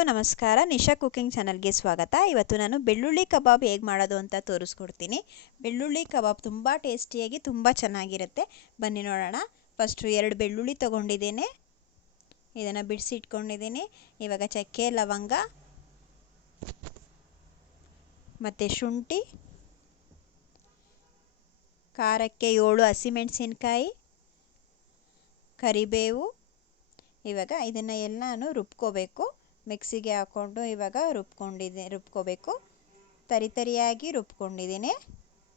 ಎಲ್ಲರಿಗೂ ನಮಸ್ಕಾರ. ನಿಶಾ ಕುಕಿಂಗ್ ಚಾನಲ್ಗೆ ಸ್ವಾಗತ. ಇವತ್ತು ನಾನು ಬೆಳ್ಳುಳ್ಳಿ ಕಬಾಬ್ ಹೇಗೆ ಮಾಡೋದು ಅಂತ ತೋರಿಸ್ಕೊಡ್ತೀನಿ. ಬೆಳ್ಳುಳ್ಳಿ ಕಬಾಬ್ ತುಂಬ ಟೇಸ್ಟಿಯಾಗಿ ತುಂಬ ಚೆನ್ನಾಗಿರುತ್ತೆ. ಬನ್ನಿ ನೋಡೋಣ. ಫಸ್ಟು 2 ಬೆಳ್ಳುಳ್ಳಿ ತೊಗೊಂಡಿದ್ದೇನೆ, ಇದನ್ನು ಬಿಡಿಸಿ ಇಟ್ಕೊಂಡಿದ್ದೀನಿ. ಇವಾಗ ಚಕ್ಕೆ, ಲವಂಗ ಮತ್ತು ಶುಂಠಿ, ಖಾರಕ್ಕೆ 7 ಹಸಿಮೆಣಸಿನ್ಕಾಯಿ, ಕರಿಬೇವು. ಇವಾಗ ಇದನ್ನು ಎಲ್ಲನೂ ರುಬ್ಕೋಬೇಕು. ಮಿಕ್ಸಿಗೆ ಹಾಕ್ಕೊಂಡು ಇವಾಗ ರುಬ್ಕೋಬೇಕು. ತರಿಯಾಗಿ ರುಬ್ಕೊಂಡಿದ್ದೀನಿ,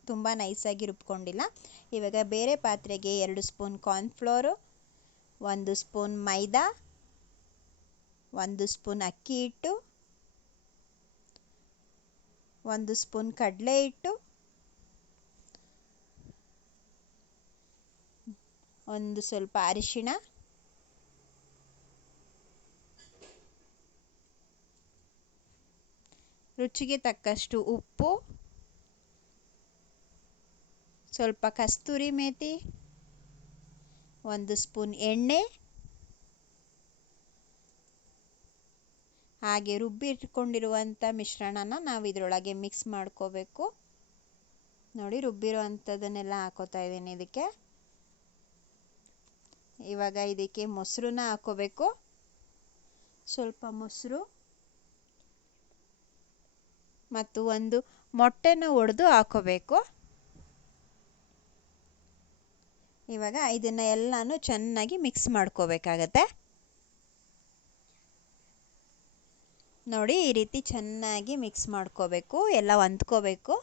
ತುಂಬ ನೈಸಾಗಿ ರುಬ್ಕೊಂಡಿಲ್ಲ. ಇವಾಗ ಬೇರೆ ಪಾತ್ರೆಗೆ 2 ಸ್ಪೂನ್ ಕಾರ್ನ್ಫ್ಲೋರು, 1 ಸ್ಪೂನ್ ಮೈದಾ, 1 ಸ್ಪೂನ್ ಅಕ್ಕಿ ಹಿಟ್ಟು, 1 ಸ್ಪೂನ್ ಕಡಲೆ ಹಿಟ್ಟು, 1 ಸ್ವಲ್ಪ ಅರಿಶಿಣ, ರುಚಿಗೆ ತಕ್ಕಷ್ಟು ಉಪ್ಪು, ಸ್ವಲ್ಪ ಕಸ್ತೂರಿ ಮೇಥಿ, 1 ಸ್ಪೂನ್ ಎಣ್ಣೆ, ಹಾಗೆ ರುಬ್ಬಿ ಇಟ್ಕೊಂಡಿರುವಂಥ ಮಿಶ್ರಣನ ನಾವು ಇದರೊಳಗೆ ಮಿಕ್ಸ್ ಮಾಡ್ಕೋಬೇಕು. ನೋಡಿ, ರುಬ್ಬಿರುವಂಥದ್ದನ್ನೆಲ್ಲ ಹಾಕೋತಾ ಇದ್ದೀನಿ ಇದಕ್ಕೆ. ಇವಾಗ ಇದಕ್ಕೆ ಮೊಸರನ್ನ ಹಾಕೋಬೇಕು. ಸ್ವಲ್ಪ ಮೊಸರು ಮತ್ತು 1 ಮೊಟ್ಟೆನ ಒಡೆದು ಹಾಕೋಬೇಕು. ಇವಾಗ ಇದನ್ನು ಎಲ್ಲನೂ ಚೆನ್ನಾಗಿ ಮಿಕ್ಸ್ ಮಾಡ್ಕೋಬೇಕಾಗತ್ತೆ. ನೋಡಿ, ಈ ರೀತಿ ಚೆನ್ನಾಗಿ ಮಿಕ್ಸ್ ಮಾಡ್ಕೋಬೇಕು, ಎಲ್ಲ ಹೊಂದ್ಕೋಬೇಕು.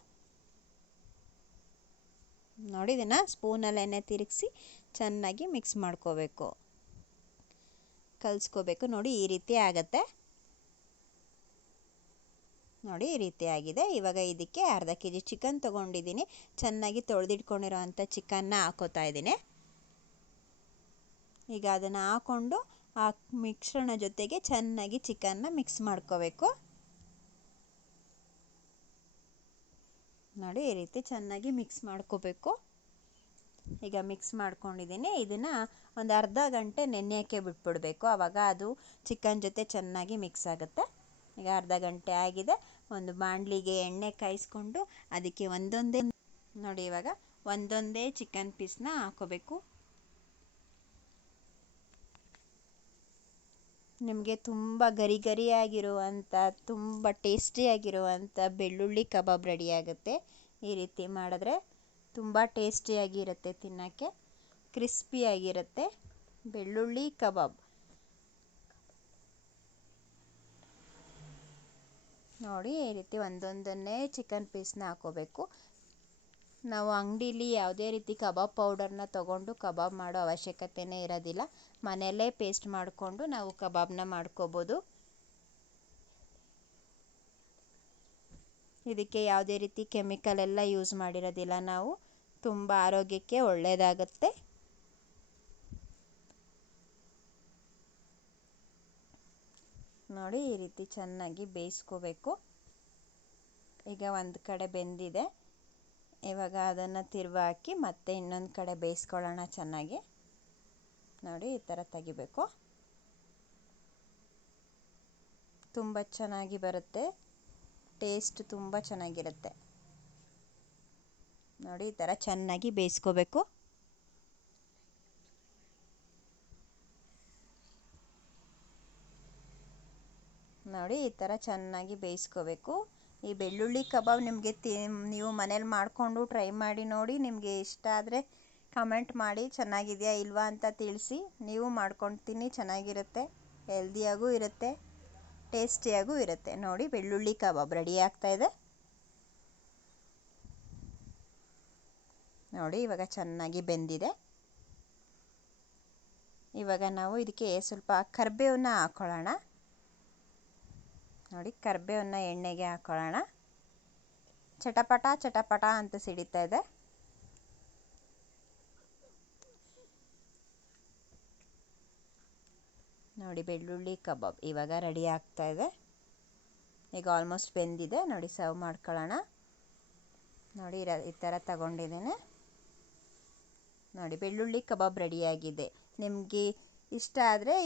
ನೋಡಿ, ಇದನ್ನು ಸ್ಪೂನಲ್ಲಿ ಎಣ್ಣೆ ತಿರುಗಿಸಿ ಚೆನ್ನಾಗಿ ಮಿಕ್ಸ್ ಮಾಡ್ಕೋಬೇಕು, ಕಲಿಸ್ಕೋಬೇಕು. ನೋಡಿ, ಈ ರೀತಿ ಆಗತ್ತೆ. ನೋಡಿ, ಈ ರೀತಿ ಆಗಿದೆ. ಇವಾಗ ಇದಕ್ಕೆ ಅರ್ಧ kg ಚಿಕನ್ ತೊಗೊಂಡಿದ್ದೀನಿ. ಚೆನ್ನಾಗಿ ತೊಳೆದಿಟ್ಕೊಂಡಿರೋವಂಥ ಚಿಕನ್ನ ಹಾಕೋತಾ ಇದ್ದೀನಿ. ಈಗ ಅದನ್ನು ಹಾಕ್ಕೊಂಡು ಆ ಮಿಶ್ರಣ ಜೊತೆಗೆ ಚೆನ್ನಾಗಿ ಚಿಕನ್ನ ಮಿಕ್ಸ್ ಮಾಡ್ಕೋಬೇಕು. ನೋಡಿ, ಈ ರೀತಿ ಚೆನ್ನಾಗಿ ಮಿಕ್ಸ್ ಮಾಡ್ಕೋಬೇಕು. ಈಗ ಮಿಕ್ಸ್ ಮಾಡ್ಕೊಂಡಿದ್ದೀನಿ. ಇದನ್ನು ಒಂದು ಅರ್ಧ ಗಂಟೆ ನೆನೆಯೋಕ್ಕೆ ಬಿಟ್ಬಿಡಬೇಕು. ಆವಾಗ ಅದು ಚಿಕನ್ ಜೊತೆ ಚೆನ್ನಾಗಿ ಮಿಕ್ಸ್ ಆಗುತ್ತೆ. ಈಗ ಅರ್ಧ ಗಂಟೆ ಆಗಿದೆ. ಒಂದು ಬಾಣಲಿಗೆ ಎಣ್ಣೆ ಕಾಯಿಸ್ಕೊಂಡು ಅದಕ್ಕೆ ನೋಡಿ, ಇವಾಗ ಒಂದೊಂದೇ ಚಿಕನ್ ಪೀಸ್ನ ಹಾಕೋಬೇಕು. ನಿಮಗೆ ತುಂಬ ಗರಿಯಾಗಿರುವಂಥ ತುಂಬ ಟೇಸ್ಟಿಯಾಗಿರುವಂಥ ಬೆಳ್ಳುಳ್ಳಿ ಕಬಾಬ್ ರೆಡಿಯಾಗುತ್ತೆ. ಈ ರೀತಿ ಮಾಡಿದ್ರೆ ತುಂಬ ಟೇಸ್ಟಿಯಾಗಿರುತ್ತೆ, ತಿನ್ನೋಕ್ಕೆ ಕ್ರಿಸ್ಪಿಯಾಗಿರುತ್ತೆ ಬೆಳ್ಳುಳ್ಳಿ ಕಬಾಬ್. ನೋಡಿ, ಈ ರೀತಿ ಒಂದೊಂದನ್ನೇ ಚಿಕನ್ ಪೀಸ್ನ ಹಾಕೋಬೇಕು. ನಾವು ಅಂಗಡೀಲಿ ಯಾವುದೇ ರೀತಿ ಕಬಾಬ್ ಪೌಡರ್ನ ತೊಗೊಂಡು ಕಬಾಬ್ ಮಾಡೋ ಅವಶ್ಯಕತೆಯೇ ಇರೋದಿಲ್ಲ. ಮನೆಯಲ್ಲೇ ಪೇಸ್ಟ್ ಮಾಡಿಕೊಂಡು ನಾವು ಕಬಾಬ್ನ ಮಾಡ್ಕೋಬೋದು. ಇದಕ್ಕೆ ಯಾವುದೇ ರೀತಿ ಕೆಮಿಕಲ್ ಎಲ್ಲ ಯೂಸ್ ಮಾಡಿರೋದಿಲ್ಲ ನಾವು. ತುಂಬ ಆರೋಗ್ಯಕ್ಕೆ ಒಳ್ಳೆಯದಾಗುತ್ತೆ. ನೋಡಿ, ಈ ರೀತಿ ಚೆನ್ನಾಗಿ ಬೇಯಿಸ್ಕೋಬೇಕು. ಈಗ ಒಂದು ಕಡೆ ಬೆಂದಿದೆ. ಇವಾಗ ಅದನ್ನು ಹಾಕಿ ಮತ್ತೆ ಇನ್ನೊಂದು ಕಡೆ ಬೇಯಿಸ್ಕೊಳ್ಳೋಣ ಚೆನ್ನಾಗಿ. ನೋಡಿ, ಈ ಥರ ತೆಗಿಬೇಕು. ತುಂಬ ಚೆನ್ನಾಗಿ ಬರುತ್ತೆ, ಟೇಸ್ಟ್ ತುಂಬ ಚೆನ್ನಾಗಿರುತ್ತೆ. ನೋಡಿ, ಈ ಥರ ಚೆನ್ನಾಗಿ ಬೇಯಿಸ್ಕೋಬೇಕು. ನೋಡಿ, ಈ ಥರ ಚೆನ್ನಾಗಿ ಬೇಯಿಸ್ಕೋಬೇಕು. ಈ ಬೆಳ್ಳುಳ್ಳಿ ಕಬಾಬ್ ನಿಮಗೆ ನೀವು ಮನೇಲಿ ಮಾಡಿಕೊಂಡು ಟ್ರೈ ಮಾಡಿ ನೋಡಿ. ನಿಮಗೆ ಇಷ್ಟ ಆದರೆ ಕಮೆಂಟ್ ಮಾಡಿ ಚೆನ್ನಾಗಿದೆಯಾ ಇಲ್ವಾ ಅಂತ ತಿಳಿಸಿ. ನೀವು ಮಾಡ್ಕೊಂಡು ತಿನ್ನಿ, ಚೆನ್ನಾಗಿರುತ್ತೆ, ಹೆಲ್ದಿಯಾಗೂ ಇರುತ್ತೆ, ಟೇಸ್ಟಿಯಾಗೂ ಇರುತ್ತೆ. ನೋಡಿ, ಬೆಳ್ಳುಳ್ಳಿ ಕಬಾಬ್ ರೆಡಿ ಆಗ್ತಾಯಿದೆ. ನೋಡಿ, ಇವಾಗ ಚೆನ್ನಾಗಿ ಬೆಂದಿದೆ. ಇವಾಗ ನಾವು ಇದಕ್ಕೆ ಸ್ವಲ್ಪ ಕರಿಬೇವನ್ನ ಹಾಕ್ಕೊಳ್ಳೋಣ. ನೋಡಿ, ಕರಿಬೇವನ್ನ ಎಣ್ಣೆಗೆ ಹಾಕ್ಕೊಳ್ಳೋಣ. ಚಟಪಟ ಚಟಪಟ ಅಂತ ಸಿಡಿತಾ ಇದೆ. ನೋಡಿ, ಬೆಳ್ಳುಳ್ಳಿ ಕಬಾಬ್ ಇವಾಗ ರೆಡಿ ಆಗ್ತಾ ಇದೆ. ಈಗ ಆಲ್ಮೋಸ್ಟ್ ಬೆಂದಿದೆ. ನೋಡಿ, ಸರ್ವ್ ಮಾಡ್ಕೊಳ್ಳೋಣ. ನೋಡಿ, ಈ ಥರ ತಗೊಂಡಿದ್ದೇನೆ. ನೋಡಿ, ಬೆಳ್ಳುಳ್ಳಿ ಕಬಾಬ್ ರೆಡಿಯಾಗಿದೆ. ನಿಮಗೆ ಇಷ್ಟ ಆದರೆ